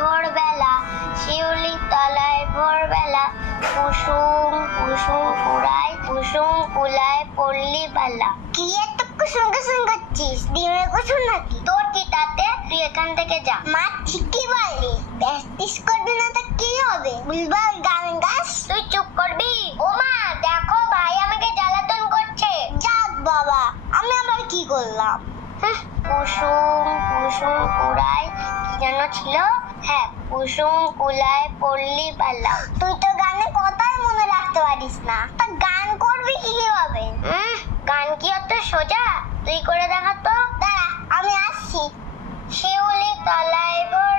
ভোরবেলা, শিউলি তলায় ভোরবেলা, কুসুম কুসুম কুড়ায়, কুসুম কুলায় পল্লী বালা। কি এত কুসুম কুসুম করছিস? ডিমের কুসুম নাকি? তোর কি তাতে? তুই এখান থেকে যা। মা ঠিকই বললি, প্র্যাকটিস করবি না তো কি হবে? বুলবুল গান গাস। তুই চুপ করবি? ও মা দেখো, ভাই আমাকে জ্বালাতন করছে। যাক বাবা, আমি আবার কি করলাম? কুসুম কুসুম কুড়ায়, কি যেন ছিল? হ্যাঁ, কুসুম কুলায় পল্লী বালা। তুই তো গানে কথাই মনে রাখতে পারিস না, তা গান করবি কিভাবে? গান কি অত সোজা? তুই করে দেখা তো। দাঁড়া, আমি আসছি। শিউলি তলায় ভোর